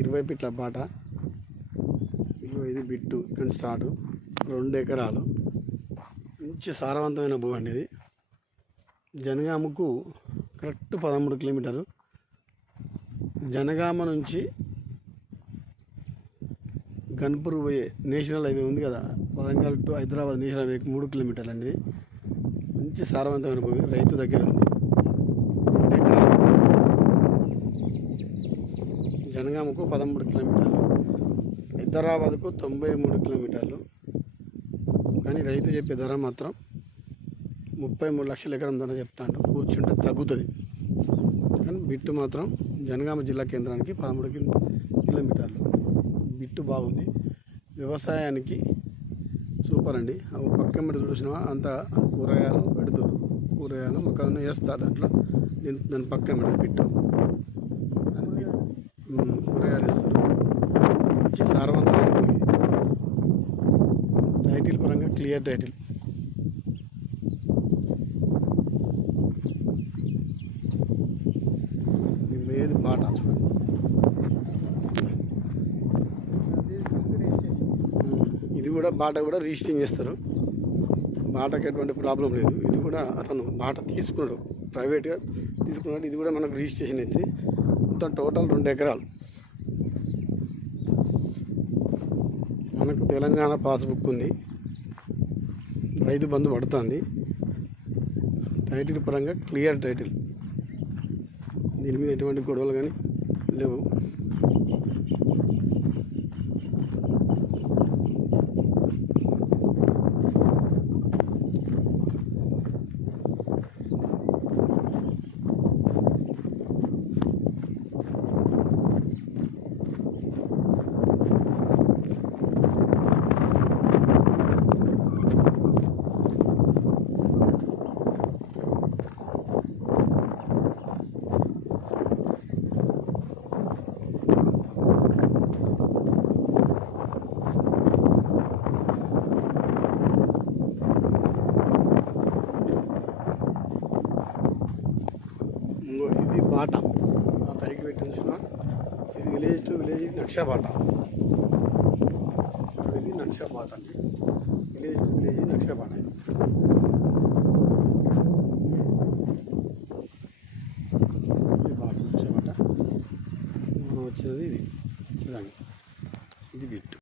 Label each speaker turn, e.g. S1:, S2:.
S1: ఇరవై పిట్ల బాట ఇరవై ఐదు బిట్టు ఇక్కడ స్టార్ట్ రెండు ఎకరాలు. మంచి సారవంతమైన భూమి అండి ఇది. జనగామకు కరెక్ట్ పదమూడు కిలోమీటర్లు జనగామ నుంచి గన్పూర్ పోయే నేషనల్ హైవే ఉంది కదా Warangal to Hyderabad national highway మూడు కిలోమీటర్లు అండి మంచి సారవంతమైన భూమి రైతు దగ్గర ఉంది రెండు ఎకరాలు జనగామకు పదమూడు కిలోమీటర్లు హైదరాబాద్కు తొంభై మూడు కిలోమీటర్లు. కానీ రైతు చెప్పే ధర మాత్రం ముప్పై మూడు లక్షల ఎకరం ధర చెప్తాడు. కూర్చుంటే తగ్గుతుంది. కానీ బిట్టు మాత్రం జనగామ జిల్లా కేంద్రానికి పదమూడు కిలోమీటర్లు. బిట్టు బాగుంది. వ్యవసాయానికి సూపర్ అండి. ఆ పక్క మీద చూసినా అంత కూరగాయలు పెడుతుంది కూరగాయలు మొక్కలను వేస్తారు దాంట్లో. దీని దాని పక్క మీద బిట్టు ఉమ్, కూరగాయలు వేస్తారు మంచి సారవంతమైన భూమి టైటిల్ పరంగా క్లియర్ టైటిల్ ఏది బాట చూడండి ఇది కూడా బాట కూడా రిజిస్టరింగ్ చేస్తారు. బాటకి ఎటువంటి ప్రాబ్లం లేదు. ఇది కూడా అతను బాట తీసుకున్నాడు. ప్రైవేట్గా తీసుకున్నాడు. ఇది కూడా మనకు రిజిస్ట్రేషన్ అయితే మొత్తం టోటల్ రెండు ఎకరాలు. మనకు తెలంగాణ పాస్బుక్ ఉంది. రైతు బంధు పడుతుంది. టైటిల్ పరంగా క్లియర్ టైటిల్. దీని మీద ఎటువంటి గొడవలు కానీ లేవు. ఇంకో ఇది బాట. పైకి పెట్టి ఉంచిన ఇది విలేజ్ టు విలేజ్ నక్షా బాట. ఇది నక్షా బాట విలేజ్ టు విలేజ్ నక్షా బాట ఇది. బాట నక్షా బాట. వచ్చినది ఇది. చూడండి. ఇది బిట్టు.